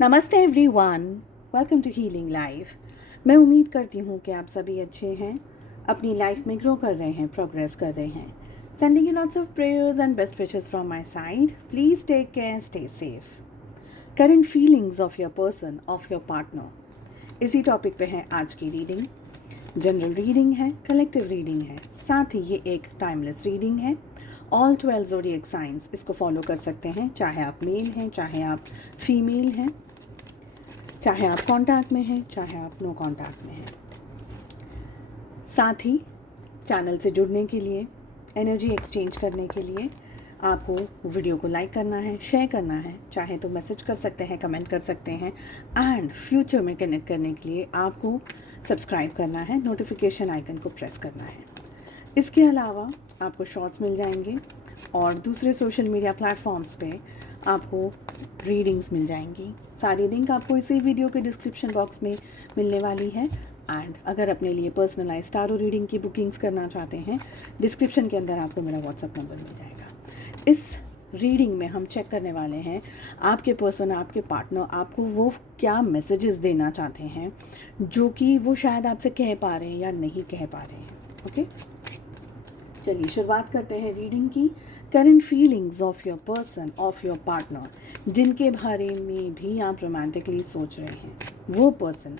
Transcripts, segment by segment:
नमस्ते everyone, welcome to healing life. मैं उम्मीद करती हूँ कि आप सभी अच्छे हैं, अपनी लाइफ में ग्रो कर रहे हैं, प्रोग्रेस कर रहे हैं। Sending you lots of prayers and best wishes from my side. Please take care, stay safe. Current feelings of your person, of your partner, इसी टॉपिक पे है आज की रीडिंग। जनरल रीडिंग है, कलेक्टिव रीडिंग है, साथ ही ये एक टाइमलेस रीडिंग है। ऑल 12 ज़ोडिएक साइंस इसको फॉलो कर सकते हैं, चाहे आप मेल हैं, चाहे आप फीमेल हैं, चाहे आप कांटेक्ट में हैं, चाहे आप नो कांटेक्ट में हैं। साथ ही चैनल से जुड़ने के लिए, एनर्जी एक्सचेंज करने के लिए आपको वीडियो को लाइक करना है, शेयर करना है, चाहे तो मैसेज कर सकते हैं, कमेंट कर सकते हैं, एंड फ्यूचर में कनेक्ट करने के लिए आपको सब्सक्राइब करना है, नोटिफिकेशन आइकन को प्रेस करना है। इसके अलावा आपको शॉर्ट्स मिल जाएंगे और दूसरे सोशल मीडिया प्लेटफॉर्म्स पे आपको रीडिंग्स मिल जाएंगी। सारी लिंक आपको इसी वीडियो के डिस्क्रिप्शन बॉक्स में मिलने वाली है। एंड अगर अपने लिए पर्सनलाइज टारो रीडिंग की बुकिंग्स करना चाहते हैं, डिस्क्रिप्शन के अंदर आपको मेरा व्हाट्सएप नंबर मिल जाएगा। इस रीडिंग में हम चेक करने वाले हैं आपके पर्सन, आपके पार्टनर आपको वो क्या मैसेजेस देना चाहते हैं जो कि वो शायद आपसे कह पा रहे हैं या नहीं कह पा रहे हैं। ओके, चलिए शुरुआत करते हैं रीडिंग की। Current feelings of your person, of your partner, जिनके बारे में भी आप रोमांटिकली सोच रहे हैं, वो पर्सन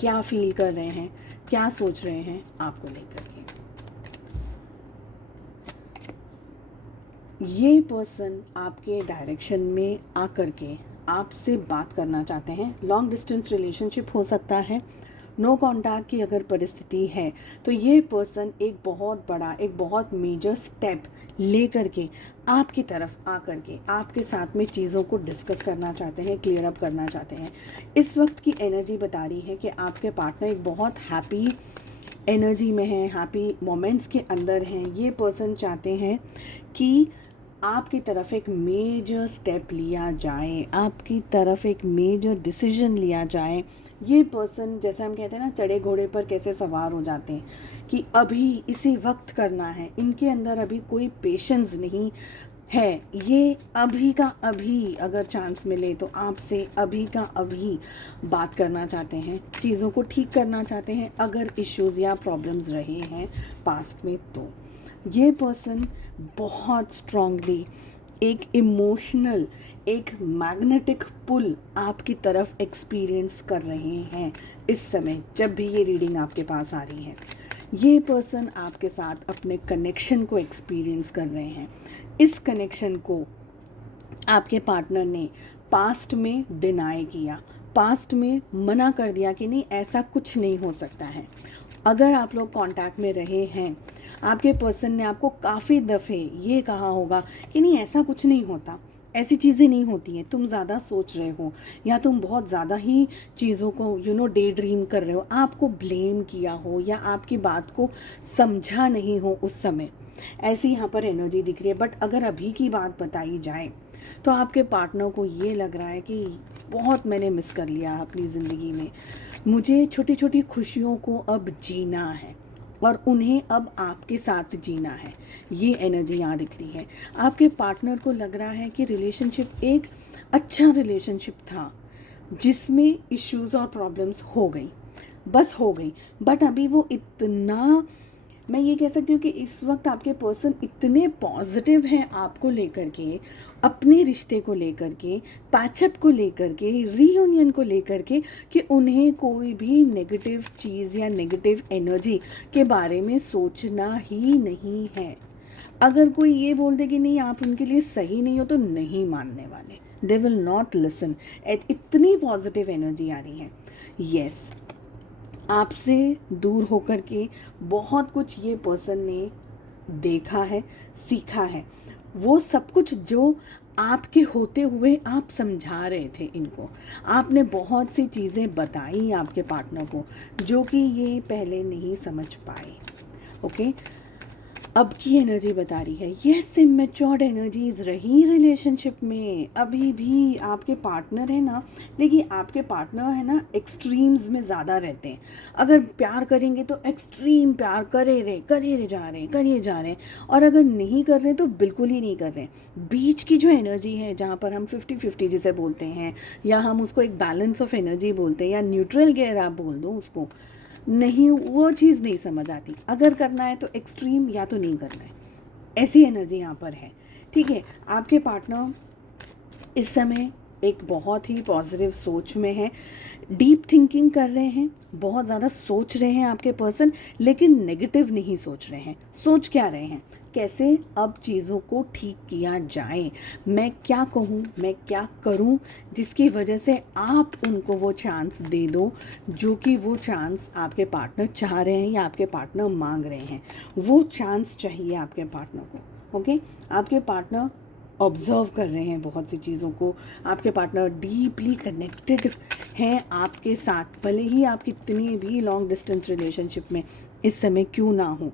क्या फील कर रहे हैं, क्या सोच रहे हैं आपको लेकर के। ये पर्सन आपके डायरेक्शन में आकर के आपसे बात करना चाहते हैं। लॉन्ग डिस्टेंस रिलेशनशिप हो सकता है। नो कांटेक्ट की अगर परिस्थिति है तो ये पर्सन एक बहुत बड़ा, एक बहुत मेजर स्टेप ले करके आपकी तरफ आकर के आपके साथ में चीज़ों को डिस्कस करना चाहते हैं, क्लियर अप करना चाहते हैं। इस वक्त की एनर्जी बता रही है कि आपके पार्टनर एक बहुत हैप्पी एनर्जी में है, हैप्पी मोमेंट्स के अंदर हैं। ये पर्सन चाहते हैं कि आपकी तरफ एक मेजर स्टेप लिया जाए, आपकी तरफ एक मेजर डिसीजन लिया जाए। ये पर्सन, जैसे हम कहते हैं ना, चढ़े घोड़े पर कैसे सवार हो जाते हैं कि अभी इसी वक्त करना है। इनके अंदर अभी कोई पेशेंस नहीं है। ये अभी का अभी अगर चांस मिले तो आपसे अभी का अभी बात करना चाहते हैं, चीज़ों को ठीक करना चाहते हैं अगर इश्यूज़ या प्रॉब्लम्स रहे हैं पास्ट में। तो ये पर्सन बहुत स्ट्रांगली एक इमोशनल, एक मैग्नेटिक पुल आपकी तरफ एक्सपीरियंस कर रहे हैं इस समय जब भी ये रीडिंग आपके पास आ रही है। ये पर्सन आपके साथ अपने कनेक्शन को एक्सपीरियंस कर रहे हैं। इस कनेक्शन को आपके पार्टनर ने पास्ट में डिनाई किया, पास्ट में मना कर दिया कि नहीं, ऐसा कुछ नहीं हो सकता है। अगर आप लोग कांटेक्ट में रहे हैं, आपके पर्सन ने आपको काफ़ी दफ़े ये कहा होगा कि नहीं, ऐसा कुछ नहीं होता, ऐसी चीज़ें नहीं होती हैं, तुम ज़्यादा सोच रहे हो या तुम बहुत ज़्यादा ही चीज़ों को डे ड्रीम कर रहे हो, आपको ब्लेम किया हो या आपकी बात को समझा नहीं हो उस समय। ऐसी यहाँ पर एनर्जी दिख रही है। बट अगर अभी की बात बताई जाए तो आपके पार्टनर को ये लग रहा है कि बहुत मैंने मिस कर लिया अपनी ज़िंदगी में, मुझे छोटी छोटी खुशियों को अब जीना है और उन्हें अब आपके साथ जीना है। ये एनर्जी यहाँ दिख रही है। आपके पार्टनर को लग रहा है कि रिलेशनशिप एक अच्छा रिलेशनशिप था जिसमें इश्यूज़ और प्रॉब्लम्स हो गई, बस हो गई। बट अभी वो इतना, मैं ये कह सकती हूँ कि इस वक्त आपके पर्सन इतने पॉजिटिव हैं आपको लेकर के, अपने रिश्ते को लेकर के, पैचअप को लेकर के, रीयूनियन को लेकर के, कि उन्हें कोई भी नेगेटिव चीज़ या नेगेटिव एनर्जी के बारे में सोचना ही नहीं है। अगर कोई ये बोल दे कि नहीं, आप उनके लिए सही नहीं हो, तो नहीं मानने वाले। They will not listen. इतनी पॉजिटिव एनर्जी आ रही है। यस, आपसे दूर होकर के बहुत कुछ ये पर्सन ने देखा है, सीखा है। वो सब कुछ जो आपके होते हुए आप समझा रहे थे इनको, आपने बहुत सी चीज़ें बताई आपके पार्टनर को जो कि ये पहले नहीं समझ पाए। ओके, अब की एनर्जी बता रही है यस इमेच्योर्ड एनर्जीज रही रिलेशनशिप में। अभी भी आपके पार्टनर है ना, देखिए आपके पार्टनर है ना एक्सट्रीम्स में ज़्यादा रहते हैं। अगर प्यार करेंगे तो एक्सट्रीम प्यार करे जा रहे और अगर नहीं कर रहे तो बिल्कुल ही नहीं कर रहे। बीच की जो एनर्जी है जहाँ पर हम 50-50 जिसे बोलते हैं, या हम उसको एक बैलेंस ऑफ एनर्जी बोलते हैं, या न्यूट्रल गियर आप बोल दो उसको, नहीं वो चीज़ नहीं समझ आती। अगर करना है तो एक्सट्रीम, या तो नहीं करना है, ऐसी एनर्जी यहाँ पर है। ठीक है, आपके पार्टनर इस समय एक बहुत ही पॉजिटिव सोच में है, डीप थिंकिंग कर रहे हैं, बहुत ज़्यादा सोच रहे हैं आपके पर्सन, लेकिन नेगेटिव नहीं सोच रहे हैं। सोच क्या रहे हैं, कैसे अब चीज़ों को ठीक किया जाए, मैं क्या कहूँ, मैं क्या करूँ, जिसकी वजह से आप उनको वो चांस दे दो जो कि वो चांस आपके पार्टनर चाह रहे हैं या आपके पार्टनर मांग रहे हैं। वो चांस चाहिए आपके पार्टनर को। ओके, आपके पार्टनर ऑब्ज़र्व कर रहे हैं बहुत सी चीज़ों को। आपके पार्टनर डीपली कनेक्टेड हैं आपके साथ, भले ही आप कितनी भी लॉन्ग डिस्टेंस रिलेशनशिप में इस समय क्यों ना हो।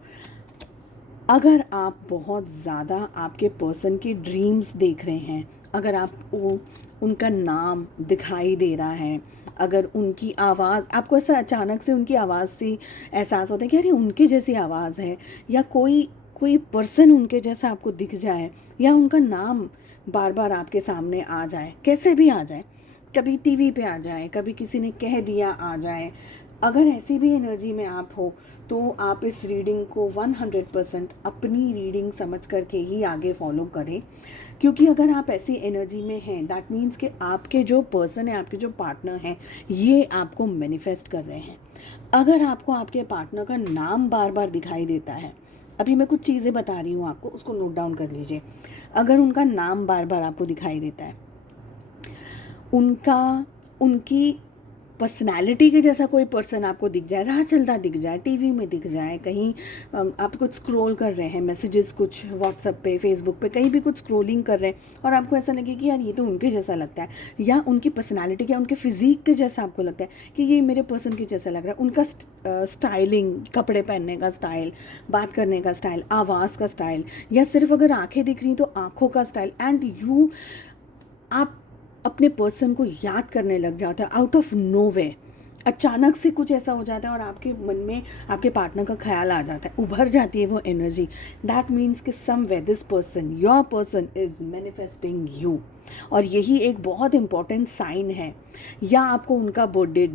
अगर आप बहुत ज़्यादा आपके पर्सन के ड्रीम्स देख रहे हैं, अगर आपको उनका नाम दिखाई दे रहा है, अगर उनकी आवाज़ आपको ऐसा अचानक से उनकी आवाज़ से एहसास होता है कि अरे उनके जैसी आवाज़ है, या कोई कोई पर्सन उनके जैसा आपको दिख जाए, या उनका नाम बार बार आपके सामने आ जाए, कैसे भी आ जाए, कभी टीवी पे आ जाए, कभी किसी ने कह दिया आ जाए, अगर ऐसी भी एनर्जी में आप हो तो आप इस रीडिंग को 100% अपनी रीडिंग समझ करके ही आगे फॉलो करें। क्योंकि अगर आप ऐसी एनर्जी में हैं, दैट मीन्स कि आपके जो पर्सन है, आपके जो पार्टनर हैं, ये आपको मैनिफेस्ट कर रहे हैं। अगर आपको आपके पार्टनर का नाम बार बार दिखाई देता है, अभी मैं कुछ चीज़ें बता रही हूँ आपको, उसको नोट डाउन कर लीजिए। अगर उनका नाम बार बार आपको दिखाई देता है, उनकी पर्सनैलिटी के जैसा कोई पर्सन आपको दिख जाए, राह चलता दिख जाए, टीवी में दिख जाए, कहीं आप कुछ स्क्रॉल कर रहे हैं, मैसेजेस कुछ व्हाट्सएप पे, फेसबुक पे, कहीं भी कुछ स्क्रॉलिंग कर रहे हैं और आपको ऐसा लगे कि यार ये तो उनके जैसा लगता है, या उनकी पर्सनैलिटी या उनके फिजिक के जैसा आपको लगता है कि ये मेरे पर्सन के जैसा लग रहा है, उनका स्टाइलिंग, कपड़े पहनने का स्टाइल, बात करने का स्टाइल, आवाज़ का स्टाइल, या सिर्फ अगर आँखें दिख रही तो आँखों का स्टाइल, एंड आप अपने पर्सन को याद करने लग जाता है आउट ऑफ नोवे। अचानक से कुछ ऐसा हो जाता है और आपके मन में आपके पार्टनर का ख्याल आ जाता है, उभर जाती है वो एनर्जी। दैट मीन्स कि somewhere this person, your person is manifesting you. और यही एक बहुत इंपॉर्टेंट साइन है। या आपको उनका बर्थडे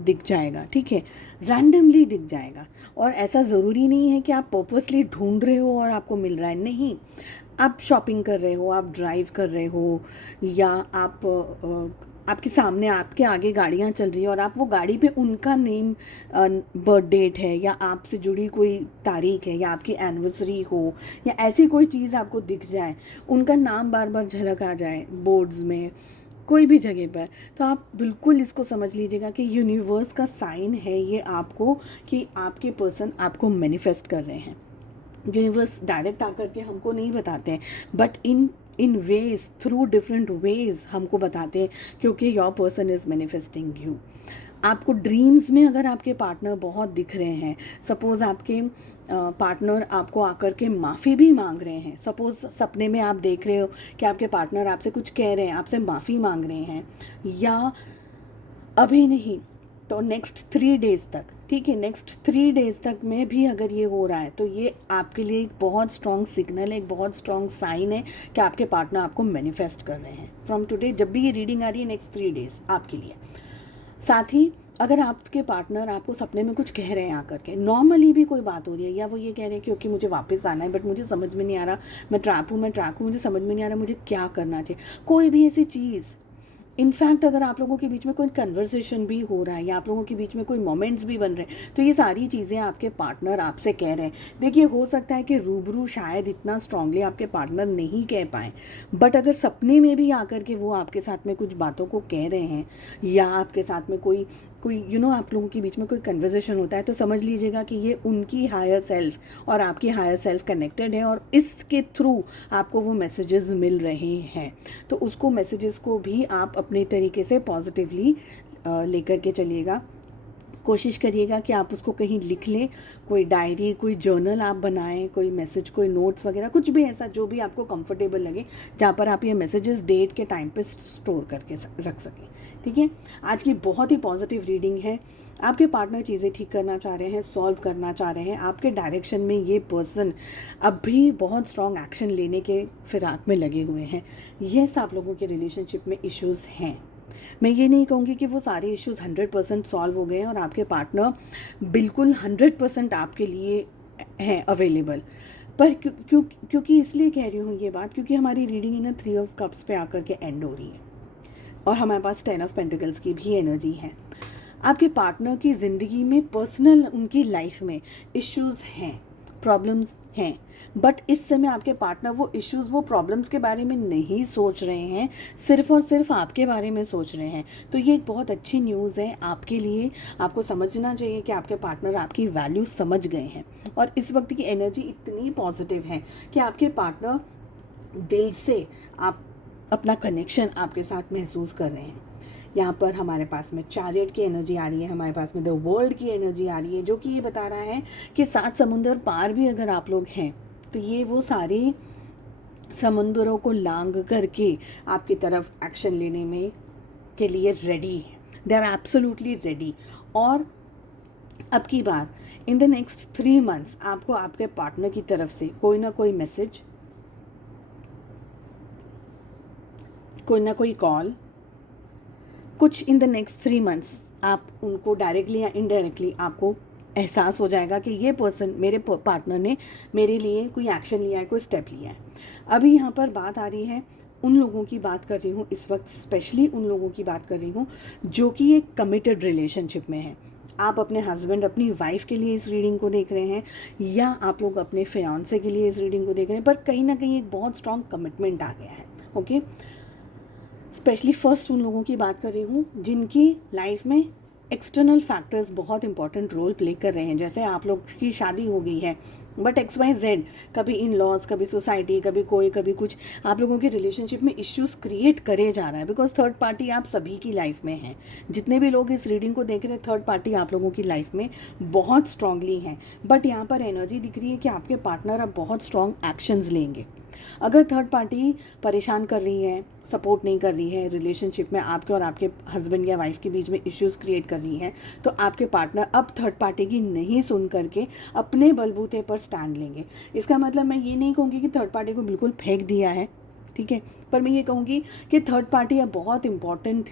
दिख जाएगा, ठीक है, रैंडमली दिख जाएगा, और ऐसा ज़रूरी नहीं है कि आप पर्पसली ढूंढ रहे हो और आपको मिल रहा है, नहीं। आप शॉपिंग कर रहे हो, आप ड्राइव कर रहे हो, या आपके सामने, आपके आगे गाड़ियाँ चल रही है और आप वो गाड़ी पे उनका नेम, बर्थ डेट है, या आपसे जुड़ी कोई तारीख है, या आपकी एनिवर्सरी हो, या ऐसी कोई चीज़ आपको दिख जाए, उनका नाम बार बार झलक आ जाए बोर्ड्स में, कोई भी जगह पर, तो आप बिल्कुल इसको समझ लीजिएगा कि यूनिवर्स का साइन है ये आपको, कि आपके पर्सन आपको मैनिफेस्ट कर रहे हैं। यूनिवर्स डायरेक्ट आकर के हमको नहीं बताते हैं, but in ways, through different ways हमको बताते हैं, क्योंकि your person is manifesting you. आपको ड्रीम्स में अगर आपके पार्टनर बहुत दिख रहे हैं, सपोज़ आपके पार्टनर आपको आकर के माफ़ी भी मांग रहे हैं, सपोज़ सपने में आप देख रहे हो कि आपके पार्टनर आपसे कुछ कह रहे हैं, आपसे माफ़ी मांग रहे हैं, या अभी नहीं तो नेक्स्ट 3 डेज़ तक, ठीक है, नेक्स्ट 3 डेज़ तक में भी अगर ये हो रहा है, तो ये आपके लिए एक बहुत स्ट्रॉन्ग सिग्नल है, एक बहुत स्ट्रॉन्ग साइन है कि आपके पार्टनर आपको मैनिफेस्ट कर रहे हैं फ्रॉम टुडे। जब भी ये रीडिंग आ रही है, नेक्स्ट 3 डेज़ आपके लिए। साथ ही अगर आपके पार्टनर आपको सपने में कुछ कह रहे हैं आकर के, नॉर्मली भी कोई बात हो रही है, या वो ये कह रहे हैं क्योंकि मुझे वापस आना है, बट मुझे समझ में नहीं आ रहा, मैं ट्रैक हूँ, मुझे समझ में नहीं आ रहा मुझे क्या करना चाहिए, कोई भी ऐसी चीज़। इनफैक्ट अगर आप लोगों के बीच में कोई कन्वर्सेशन भी हो रहा है, या आप लोगों के बीच में कोई मोमेंट्स भी बन रहे हैं, तो ये सारी चीज़ें आपके पार्टनर आपसे कह रहे हैं। देखिए, हो सकता है कि रूबरू शायद इतना स्ट्रांगली आपके पार्टनर नहीं कह पाए, बट अगर सपने में भी आकर के वो आपके साथ में कुछ बातों को कह रहे हैं, या आपके साथ में कोई आप लोगों के बीच में कोई कन्वर्सेशन होता है, तो समझ लीजिएगा कि ये उनकी हायर सेल्फ और आपकी हायर सेल्फ कनेक्टेड है, और इसके थ्रू आपको वो मैसेजेस मिल रहे हैं। तो उसको मैसेजेस को भी आप अपने तरीके से पॉजिटिवली लेकर के चलिएगा। कोशिश करिएगा कि आप उसको कहीं लिख लें, कोई डायरी, कोई जर्नल आप बनाएं, कोई मैसेज, कोई नोट्स वगैरह, कुछ भी ऐसा जो भी आपको कंफर्टेबल लगे, जहाँ पर आप ये मैसेजेस डेट के टाइम पे स्टोर करके रख सकें। ठीक है, आज की बहुत ही पॉजिटिव रीडिंग है। आपके पार्टनर चीज़ें ठीक करना चाह रहे हैं, सॉल्व करना चाह रहे हैं, आपके डायरेक्शन में ये पर्सन अभी बहुत स्ट्रॉन्ग एक्शन लेने के फिराक में लगे हुए हैं। यस, आप लोगों के रिलेशनशिप में इश्यूज़ हैं। मैं ये नहीं कहूँगी कि वो सारे इश्यूज़ 100% सॉल्व हो गए हैं और आपके पार्टनर बिल्कुल 100% आपके लिए हैं अवेलेबल, पर क्योंकि इसलिए कह रही हूँ ये बात, क्योंकि हमारी रीडिंग इन 3 ऑफ कप्स पे आकर के एंड हो रही है और हमारे पास 10 ऑफ पेंटिकल्स की भी एनर्जी है। आपके पार्टनर की ज़िंदगी में पर्सनल, उनकी लाइफ में इश्यूज़ हैं, प्रॉब्लम्स हैं, बट इस समय आपके पार्टनर वो इश्यूज़, वो प्रॉब्लम्स के बारे में नहीं सोच रहे हैं, सिर्फ और सिर्फ आपके बारे में सोच रहे हैं। तो ये एक बहुत अच्छी न्यूज़ है आपके लिए। आपको समझना चाहिए कि आपके पार्टनर आपकी वैल्यू समझ गए हैं और इस वक्त की एनर्जी इतनी पॉजिटिव है कि आपके पार्टनर दिल से आप अपना कनेक्शन आपके साथ महसूस कर रहे हैं। यहाँ पर हमारे पास में चैरियट की एनर्जी आ रही है, हमारे पास में द वर्ल्ड की एनर्जी आ रही है, जो कि ये बता रहा है कि 7 समुंदर पार भी अगर आप लोग हैं तो ये वो सारे समुंदरों को लांग करके आपकी तरफ एक्शन लेने में के लिए रेडी है। They are absolutely ready. और अब की बार इन द नेक्स्ट 3 मंथ्स आपको आपके पार्टनर की तरफ से कोई ना कोई मैसेज, कोई ना कोई कॉल, कुछ इन द नेक्स्ट 3 मंथ्स आप उनको डायरेक्टली या इनडायरेक्टली आपको एहसास हो जाएगा कि ये पर्सन, मेरे पार्टनर ने मेरे लिए कोई एक्शन लिया है, कोई स्टेप लिया है। अभी यहाँ पर बात आ रही है, उन लोगों की बात कर रही हूँ इस वक्त, स्पेशली उन लोगों की बात कर रही हूँ जो कि एक कमिटेड रिलेशनशिप में है। आप अपने हस्बैंड, अपनी वाइफ के लिए इस रीडिंग को देख रहे हैं या आप लोग अपने फियांसे के लिए इस रीडिंग को देख रहे हैं, पर कहीं ना कहीं एक बहुत स्ट्रॉन्ग कमिटमेंट आ गया है। ओके, स्पेशली फर्स्ट उन लोगों की बात कर रही हूँ जिनकी लाइफ में एक्सटर्नल फैक्टर्स बहुत इंपॉर्टेंट रोल प्ले कर रहे हैं। जैसे आप लोग की शादी हो गई है बट XYZ, कभी इन लॉज, कभी सोसाइटी, कभी कोई, कभी कुछ, आप लोगों के रिलेशनशिप में इश्यूज क्रिएट करे जा रहा है बिकॉज थर्ड पार्टी आप सभी की लाइफ में है। जितने भी लोग इस रीडिंग को देख रहे हैं, थर्ड पार्टी आप लोगों की लाइफ में बहुत स्ट्रांगली है। बट यहाँ पर एनर्जी दिख रही है कि आपके पार्टनर अब बहुत स्ट्रॉन्ग एक्शंस लेंगे। अगर थर्ड पार्टी परेशान कर रही है, सपोर्ट नहीं कर रही है, रिलेशनशिप में आपके और आपके हस्बैंड या वाइफ के बीच में इश्यूज़ क्रिएट कर रही है, तो आपके पार्टनर अब थर्ड पार्टी की नहीं सुन करके अपने बलबूते पर स्टैंड लेंगे। इसका मतलब मैं ये नहीं कहूँगी कि थर्ड पार्टी को बिल्कुल फेंक दिया है, ठीक है, पर मैं ये कहूँगी कि थर्ड पार्टी अब बहुत इंपॉर्टेंट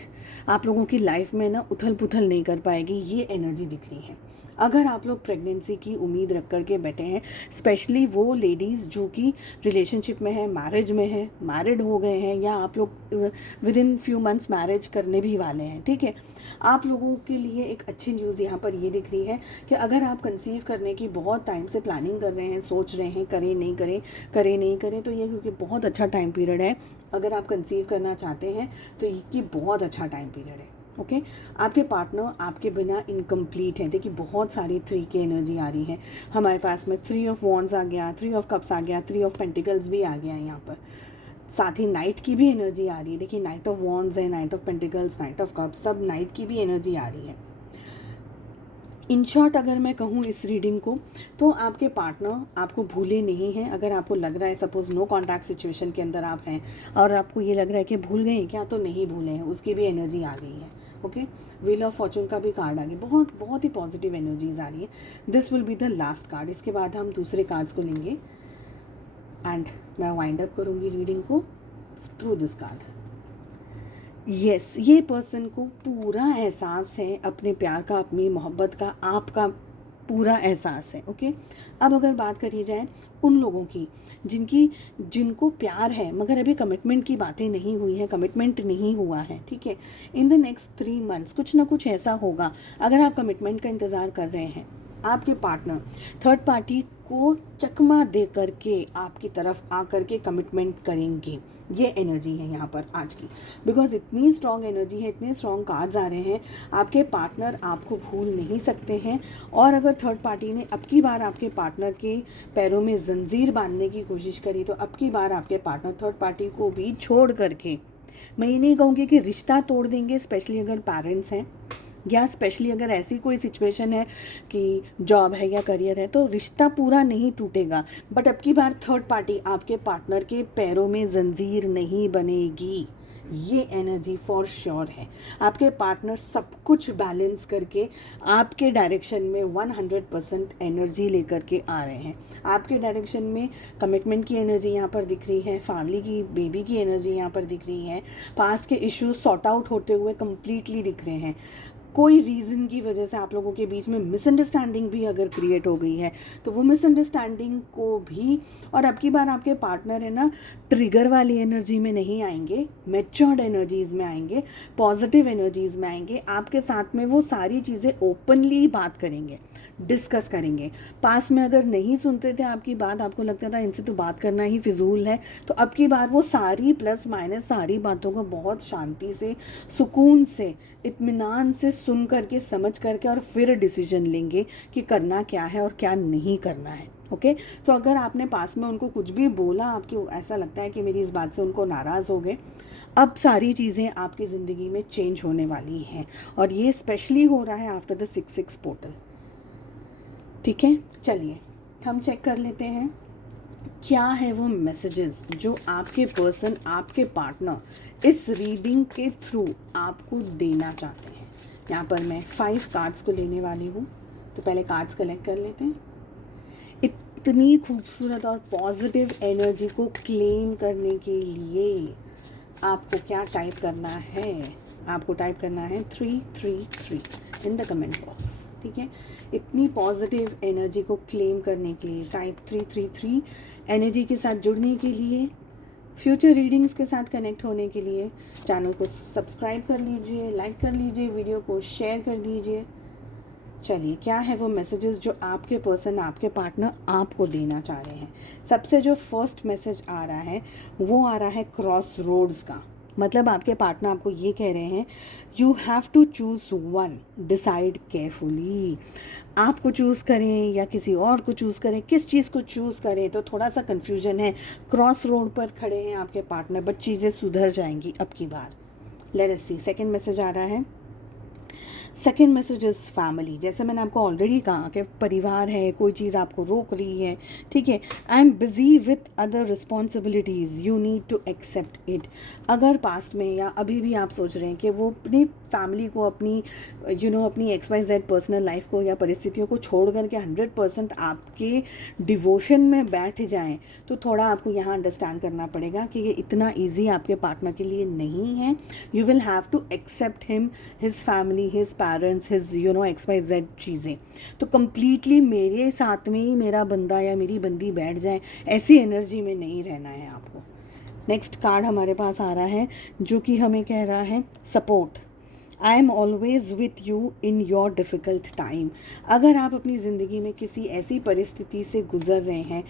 आप लोगों की लाइफ में ना उथल पुथल नहीं कर पाएगी, ये एनर्जी दिख रही है। अगर आप लोग प्रेगनेंसी की उम्मीद रख कर के बैठे हैं, स्पेशली वो लेडीज़ जो कि रिलेशनशिप में है, मैरिज में है, मैरिड हो गए हैं, या आप लोग with in few months marriage करने भी वाले हैं, ठीक है, आप लोगों के लिए एक अच्छी न्यूज़ यहाँ पर ये दिख रही है कि अगर आप कंसीव करने की बहुत टाइम से प्लानिंग कर रहे हैं, सोच रहे हैं करें नहीं करें, करें नहीं करें, तो ये क्योंकि बहुत अच्छा टाइम पीरियड है। अगर आप कंसीव करना चाहते हैं तो ये बहुत अच्छा टाइम पीरियड है। ओके, आपके पार्टनर आपके बिना इनकम्प्लीट है। देखिए बहुत सारी 3 की एनर्जी आ रही है हमारे पास में। 3 ऑफ वॉन्ड्स आ गया, 3 ऑफ कप्स आ गया, 3 ऑफ पेंटिकल्स भी आ गया यहाँ पर। साथ ही नाइट की भी एनर्जी आ रही है। देखिए नाइट ऑफ वॉन्ड्स है, night of pentacles, night of cups, सब नाइट की भी एनर्जी आ रही है। इन शॉर्ट अगर मैं कहूँ इस रीडिंग को, तो आपके पार्टनर आपको भूले नहीं हैं। अगर आपको लग रहा है सपोज़ नो कॉन्टैक्ट सिचुएशन के अंदर आप हैं और आपको ये लग रहा है कि भूल गए क्या, तो नहीं भूले हैं, उसकी भी एनर्जी आ गई है। ओके, व्हील ऑफ फॉर्चून का भी कार्ड आ गया, बहुत बहुत ही पॉजिटिव एनर्जीज आ रही है। This will be the last card. इसके बाद हम दूसरे कार्ड्स को लेंगे एंड मैं वाइंड अप करूँगी रीडिंग को थ्रू दिस कार्ड। यस, ये पर्सन को पूरा एहसास है अपने प्यार का, अपनी मोहब्बत का, आपका पूरा एहसास है। ओके, अब अगर बात करी जाए उन लोगों की जिनको प्यार है मगर अभी कमिटमेंट की बातें नहीं हुई हैं, कमिटमेंट नहीं हुआ है, ठीक है, इन द नेक्स्ट 3 मंथ्स कुछ ना कुछ ऐसा होगा। अगर आप कमिटमेंट का इंतज़ार कर रहे हैं, आपके पार्टनर थर्ड पार्टी को चकमा दे करके आपकी तरफ आ करके कमिटमेंट करेंगे। ये एनर्जी है यहाँ पर आज की, बिकॉज इतनी स्ट्रॉन्ग एनर्जी है, इतने स्ट्रॉन्ग कार्ड्स आ रहे हैं। आपके पार्टनर आपको भूल नहीं सकते हैं। और अगर थर्ड पार्टी ने अब की बार आपके पार्टनर के पैरों में जंजीर बांधने की कोशिश करी, तो अब की बार आपके पार्टनर थर्ड पार्टी को भी छोड़ करके, मैं ये नहीं कहूँगी कि रिश्ता तोड़ देंगे, स्पेशली अगर पेरेंट्स हैं, या स्पेशली अगर ऐसी कोई सिचुएशन है कि जॉब है या करियर है, तो रिश्ता पूरा नहीं टूटेगा, बट अब की बार थर्ड पार्टी आपके पार्टनर के पैरों में जंजीर नहीं बनेगी। ये एनर्जी फॉर श्योर है। आपके पार्टनर सब कुछ बैलेंस करके आपके डायरेक्शन में 100% एनर्जी लेकर के आ रहे हैं। आपके डायरेक्शन में कमिटमेंट की एनर्जी यहाँ पर दिख रही है, फैमिली की, बेबी की एनर्जी यहाँ पर दिख रही है, पास्ट के इश्यूज सॉर्ट आउट होते हुए कंप्लीटली दिख रहे हैं। कोई रीज़न की वजह से आप लोगों के बीच में मिसअंडरस्टैंडिंग भी अगर क्रिएट हो गई है, तो वो मिसअंडरस्टैंडिंग को भी, और अब की बार आपके पार्टनर है ना, ट्रिगर वाली एनर्जी में नहीं आएंगे, मैच्योर्ड एनर्जीज़ में आएंगे, पॉजिटिव एनर्जीज़ में आएंगे। आपके साथ में वो सारी चीज़ें ओपनली बात करेंगे, डिस्कस करेंगे। पास में अगर नहीं सुनते थे आपकी बात, आपको लगता था इनसे तो बात करना ही फिजूल है, तो अब की बार वो सारी प्लस माइनस सारी बातों को बहुत शांति से, सुकून से, इत्मीनान से सुन करके, समझ करके और फिर डिसीजन लेंगे कि करना क्या है और क्या नहीं करना है। ओके, तो अगर आपने पास में उनको कुछ भी बोला, आपको ऐसा लगता है कि मेरी इस बात से उनको नाराज़ हो गए, अब सारी चीज़ें आपकी ज़िंदगी में चेंज होने वाली हैं, और ये स्पेशली हो रहा है आफ्टर द 6-6 पोर्टल। ठीक है, चलिए हम चेक कर लेते हैं क्या है वो मैसेजेस जो आपके पर्सन, आपके पार्टनर इस रीडिंग के थ्रू आपको देना चाहते हैं। यहाँ पर मैं 5 कार्ड्स को लेने वाली हूँ, तो पहले कार्ड्स कलेक्ट कर लेते हैं। इतनी खूबसूरत और पॉजिटिव एनर्जी को क्लेम करने के लिए आपको क्या टाइप करना है? आपको टाइप करना है 333 इन द कमेंट बॉक्स। ठीक है, इतनी पॉजिटिव एनर्जी को क्लेम करने के लिए टाइप 333। एनर्जी के साथ जुड़ने के लिए, फ्यूचर रीडिंग्स के साथ कनेक्ट होने के लिए चैनल को सब्सक्राइब कर लीजिए, लाइक कर लीजिए, वीडियो को शेयर कर दीजिए। चलिए, क्या है वो मैसेजेस जो आपके पर्सन, आपके पार्टनर आपको देना चाह रहे हैं? सबसे जो फर्स्ट मैसेज आ रहा है वो आ रहा है क्रॉस रोड्स का। मतलब आपके पार्टनर आपको ये कह रहे हैं, you have to choose one, decide carefully. आपको चूज़ करें या किसी और को चूज़ करें, किस चीज़ को चूज़ करें, तो थोड़ा सा कन्फ्यूजन है। क्रॉस रोड पर खड़े हैं आपके पार्टनर, बट चीज़ें सुधर जाएंगी अब की बार। लेट अस सी, सेकंड मैसेज आ रहा है। Second message is family. जैसे मैंने आपको ऑलरेडी कहा कि परिवार है, कोई चीज़ आपको रोक रही है, ठीक है। I am busy with other responsibilities, you need to accept it. अगर पास्ट में या अभी भी आप सोच रहे हैं कि वो अपनी फैमिली को, अपनी अपनी XYZ पर्सनल लाइफ को या परिस्थितियों को छोड़ करके 100% आपके डिवोशन में बैठ जाएं, तो थोड़ा आपको यहाँ अंडरस्टैंड करना पड़ेगा कि ये इतना ईजी आपके पार्टनर के लिए नहीं है। You will have to accept him, his family, his parents, his XYZ चीज़ें। तो कम्प्लीटली मेरे साथ में ही मेरा बंदा या मेरी बंदी बैठ जाए, ऐसी एनर्जी में नहीं रहना है आपको। नेक्स्ट कार्ड हमारे पास आ रहा है जो कि हमें कह रहा है support. I am always with you in your difficult time. अगर आप अपनी ज़िंदगी में किसी ऐसी परिस्थिति से गुज़र रहे हैं,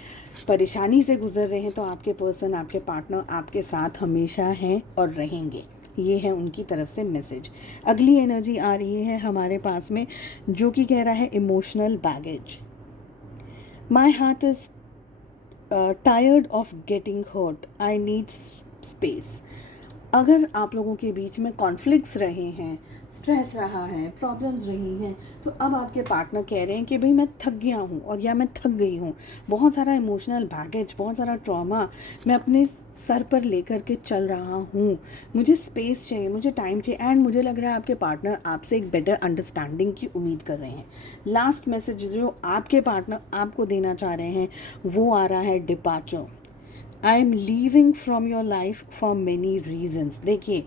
परेशानी से गुज़र रहे हैं, तो आपके पर्सन, आपके पार्टनर आपके साथ हमेशा हैं और रहेंगे। ये है उनकी तरफ से मैसेज। अगली एनर्जी आ रही है हमारे पास में जो कि कह रहा है emotional baggage. My heart is tired of getting hurt, I need space. अगर आप लोगों के बीच में कॉन्फ्लिक्ट्स रहे हैं, स्ट्रेस रहा है, प्रॉब्लम्स रही हैं, तो अब आपके पार्टनर कह रहे हैं कि भाई मैं थक गया हूँ और या मैं थक गई हूँ, बहुत सारा इमोशनल बैगेज, बहुत सारा ट्रॉमा मैं अपने सर पर लेकर के चल रहा हूँ, मुझे स्पेस चाहिए, मुझे टाइम चाहिए। एंड मुझे लग रहा है आपके पार्टनर आपसे एक बेटर अंडरस्टैंडिंग की उम्मीद कर रहे हैं। लास्ट मैसेज जो आपके पार्टनर आपको देना चाह रहे हैं वो आ रहा है departure. I am leaving from your life for many reasons. देखिए,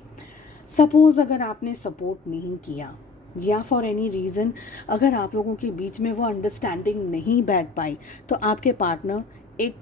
सपोज़ अगर आपने सपोर्ट नहीं किया या फॉर एनी रीज़न अगर आप लोगों के बीच में वो अंडरस्टैंडिंग नहीं बैठ पाई, तो आपके पार्टनर एक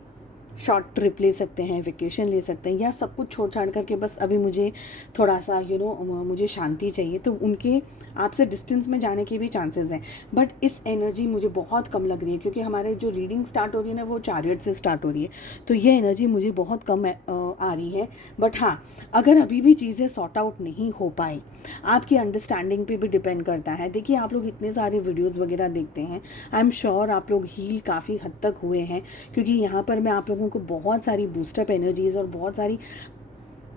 शॉर्ट ट्रिप ले सकते हैं, वेकेशन ले सकते हैं, या सब कुछ छोड़ छाड़ करके बस अभी मुझे थोड़ा सा मुझे शांति चाहिए, तो उनके आपसे डिस्टेंस में जाने के भी चांसेस हैं। बट इस एनर्जी मुझे बहुत कम लग रही है, क्योंकि हमारे जो रीडिंग स्टार्ट हो रही है ना वो चैरियट से स्टार्ट हो रही है, तो ये एनर्जी मुझे बहुत कम आ रही है। बट हाँ, अगर अभी भी चीज़ें सॉर्ट आउट नहीं हो पाई, आपकी अंडरस्टैंडिंग पे भी डिपेंड करता है। देखिए, आप लोग इतने सारे वीडियोज़ वगैरह देखते हैं, आई एम श्योर आप लोग हील काफ़ी हद तक हुए हैं, क्योंकि यहाँ पर मैं आप लोगों को बहुत सारी बूस्टअप एनर्जीज़ और बहुत सारी,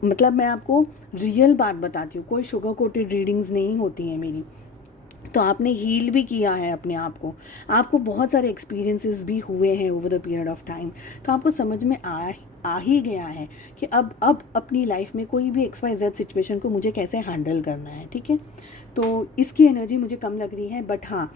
मतलब मैं आपको रियल बात बताती हूँ, कोई शुगर कोटेड रीडिंग्स नहीं होती हैं मेरी। तो आपने हील भी किया है अपने आप को, आपको बहुत सारे एक्सपीरियंसेस भी हुए हैं over the period of time, तो आपको समझ में आ ही गया है कि अब अपनी लाइफ में कोई भी XYZ सिचुएशन को मुझे कैसे हैंडल करना है, ठीक है। तो इसकी एनर्जी मुझे कम लग रही है, बट हाँ,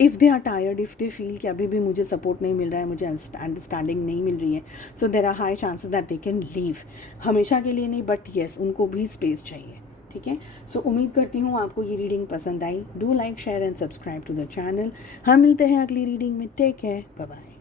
if they are tired, if they feel कि अभी भी मुझे सपोर्ट नहीं मिल रहा है, मुझे अंडरस्टैंडिंग नहीं मिल रही है, so there are high chances that they can leave. हमेशा के लिए नहीं, बट येस, उनको भी स्पेस चाहिए, ठीक है। सो उम्मीद करती हूँ आपको ये रीडिंग पसंद आई। Do like, share and subscribe to the channel. हम मिलते हैं अगली रीडिंग में। Take care, bye bye.